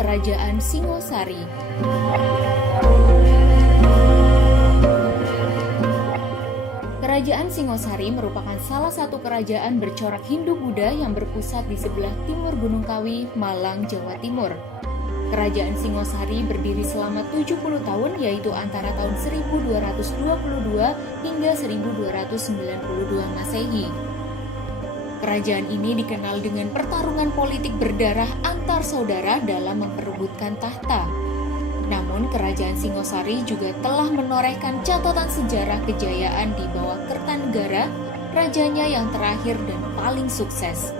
Kerajaan Singosari. Kerajaan Singosari merupakan salah satu kerajaan bercorak Hindu-Buddha yang berpusat di sebelah timur Gunung Kawi, Malang, Jawa Timur. Kerajaan Singosari berdiri selama 70 tahun, yaitu antara tahun 1222 hingga 1292 Masehi. Kerajaan ini dikenal dengan pertarungan politik berdarah antar saudara dalam memperebutkan tahta. Namun, Kerajaan Singosari juga telah menorehkan catatan sejarah kejayaan di bawah Kertanegara, rajanya yang terakhir dan paling sukses.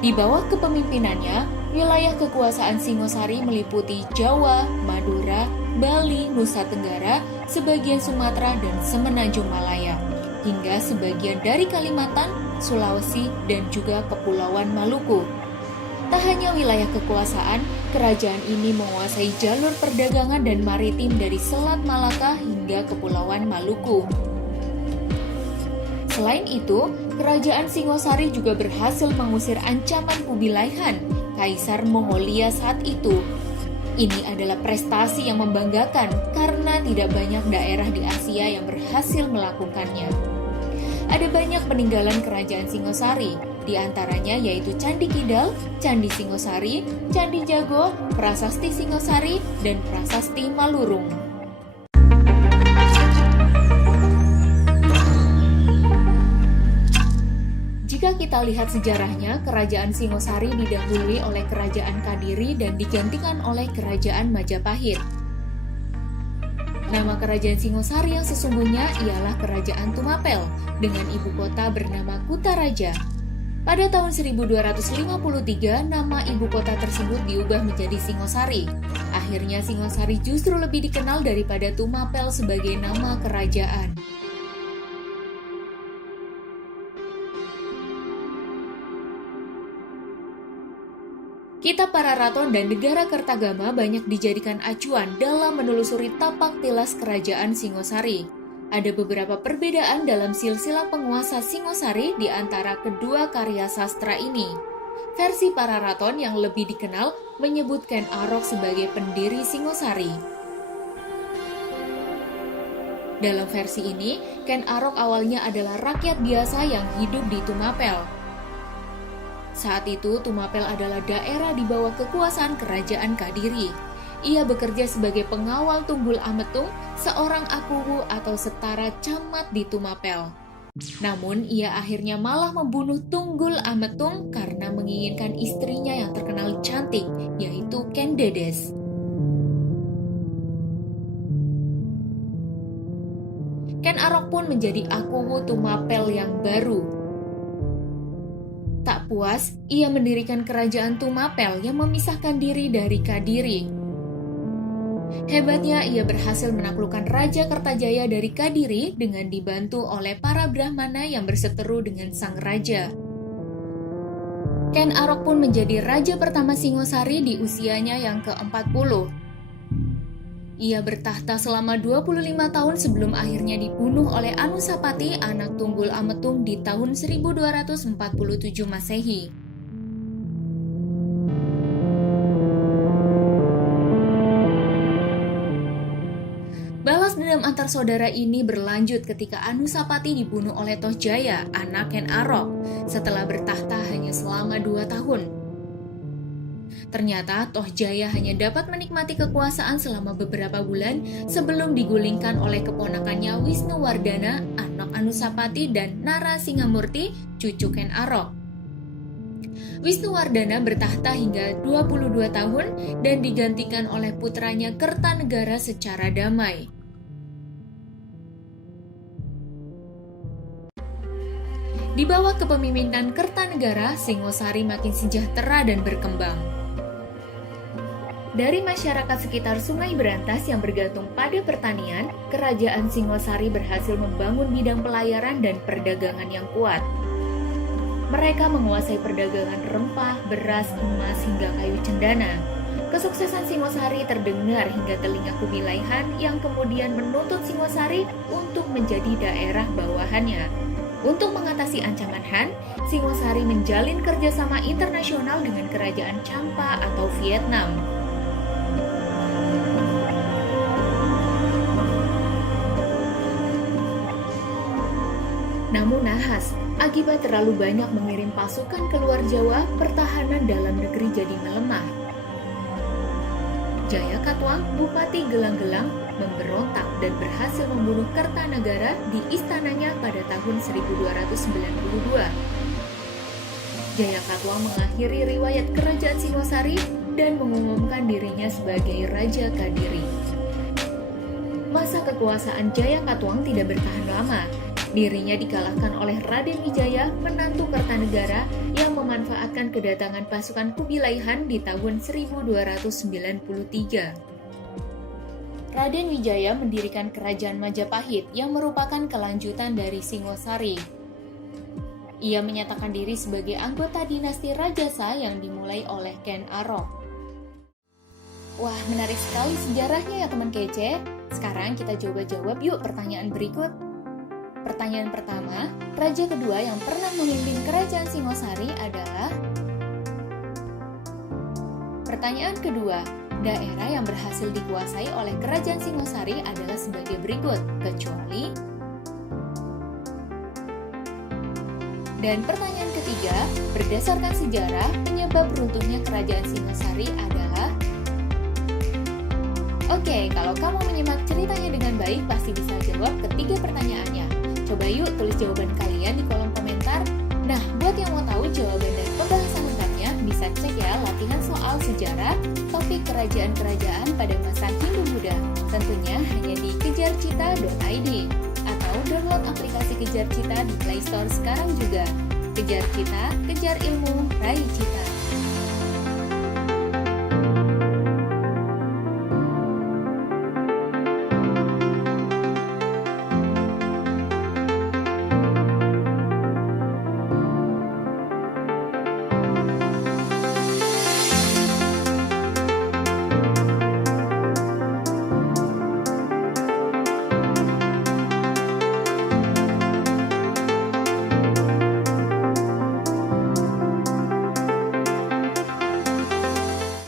Di bawah kepemimpinannya, wilayah kekuasaan Singosari meliputi Jawa, Madura, Bali, Nusa Tenggara, sebagian Sumatera, dan Semenanjung Malaya, hingga sebagian dari Kalimantan, Sulawesi, dan juga Kepulauan Maluku. Tak hanya wilayah kekuasaan, kerajaan ini menguasai jalur perdagangan dan maritim dari Selat Malaka hingga Kepulauan Maluku. Selain itu, Kerajaan Singosari juga berhasil mengusir ancaman Kubilai Han, Kaisar Mongolia saat itu. Ini adalah prestasi yang membanggakan karena tidak banyak daerah di Asia yang berhasil melakukannya. Ada banyak peninggalan Kerajaan Singosari, di antaranya yaitu Candi Kidal, Candi Singosari, Candi Jago, Prasasti Singosari, dan Prasasti Malurung. Jika kita lihat sejarahnya, Kerajaan Singosari didahului oleh Kerajaan Kadiri dan digantikan oleh Kerajaan Majapahit. Nama Kerajaan Singosari yang sesungguhnya ialah Kerajaan Tumapel, dengan ibu kota bernama Kutaraja. Pada tahun 1253, nama ibu kota tersebut diubah menjadi Singosari. Akhirnya Singosari justru lebih dikenal daripada Tumapel sebagai nama kerajaan. Kitab Pararaton dan Negara Kertagama banyak dijadikan acuan dalam menelusuri tapak tilas Kerajaan Singosari. Ada beberapa perbedaan dalam silsilah penguasa Singosari di antara kedua karya sastra ini. Versi Pararaton yang lebih dikenal menyebut Ken Arok sebagai pendiri Singosari. Dalam versi ini, Ken Arok awalnya adalah rakyat biasa yang hidup di Tumapel. Saat itu, Tumapel adalah daerah di bawah kekuasaan Kerajaan Kadiri. Ia bekerja sebagai pengawal Tunggul Ametung, seorang akuwu atau setara camat di Tumapel. Namun, ia akhirnya malah membunuh Tunggul Ametung karena menginginkan istrinya yang terkenal cantik, yaitu Ken Dedes. Ken Arok pun menjadi akuwu Tumapel yang baru. Tak puas, ia mendirikan kerajaan Tumapel yang memisahkan diri dari Kadiri. Hebatnya, ia berhasil menaklukkan Raja Kertajaya dari Kadiri dengan dibantu oleh para Brahmana yang berseteru dengan sang raja. Ken Arok pun menjadi raja pertama Singosari di usianya yang ke-40. Ia bertahta selama 25 tahun sebelum akhirnya dibunuh oleh Anusapati, anak Tunggul Ametung di tahun 1247 Masehi. Balas dendam antar saudara ini berlanjut ketika Anusapati dibunuh oleh Tohjaya, anak Ken Arok, setelah bertahta hanya selama 2 tahun. Ternyata Tohjaya hanya dapat menikmati kekuasaan selama beberapa bulan sebelum digulingkan oleh keponakannya Wisnuwardana, anak Anusapati, dan Narasingamurti, cucu Ken Arok. Wisnuwardana bertahta hingga 22 tahun dan digantikan oleh putranya Kertanegara secara damai. Di bawah kepemimpinan Kertanegara, Singosari makin sejahtera dan berkembang. Dari masyarakat sekitar Sungai Berantas yang bergantung pada pertanian, Kerajaan Singosari berhasil membangun bidang pelayaran dan perdagangan yang kuat. Mereka menguasai perdagangan rempah, beras, emas, hingga kayu cendana. Kesuksesan Singosari terdengar hingga telinga Kubilai Han yang kemudian menuntut Singosari untuk menjadi daerah bawahannya. Untuk mengatasi ancaman Han, Singosari menjalin kerjasama internasional dengan kerajaan Champa atau Vietnam. Namun nahas, akibat terlalu banyak mengirim pasukan keluar Jawa, pertahanan dalam negeri jadi melemah. Jaya Katuang, Bupati Gelang-Gelang, memberontak dan berhasil membunuh Kertanegara di istananya pada tahun 1292. Jaya Katuang mengakhiri riwayat kerajaan Singosari dan mengumumkan dirinya sebagai Raja Kadiri. Masa kekuasaan Jaya Katuang tidak bertahan lama. Dirinya dikalahkan oleh Raden Wijaya, menantu Kertanegara, yang memanfaatkan kedatangan pasukan Kubilai Han di tahun 1293. Raden Wijaya mendirikan kerajaan Majapahit yang merupakan kelanjutan dari Singosari. Ia menyatakan diri sebagai anggota dinasti Rajasa yang dimulai oleh Ken Arok. Wah, menarik sekali sejarahnya ya teman kece. Sekarang kita coba jawab yuk pertanyaan berikut. Pertanyaan pertama, raja kedua yang pernah memimpin kerajaan Singosari adalah? Pertanyaan kedua, daerah yang berhasil dikuasai oleh kerajaan Singosari adalah sebagai berikut, kecuali? Dan pertanyaan ketiga, berdasarkan sejarah, penyebab runtuhnya kerajaan Singosari adalah? Oke, kalau kamu menyimak ceritanya dengan baik, pasti bisa jawab ketiga pertanyaannya. Coba yuk tulis jawaban kalian di kolom komentar. Nah, buat yang mau tahu jawaban dan pembahasan lengkapnya, bisa cek ya latihan soal sejarah topik kerajaan-kerajaan pada masa Hindu-Buddha. Tentunya hanya di kejarcita.id atau download aplikasi Kejar Cita di Play Store sekarang juga. Kejar Cita, kejar ilmu, raih cita.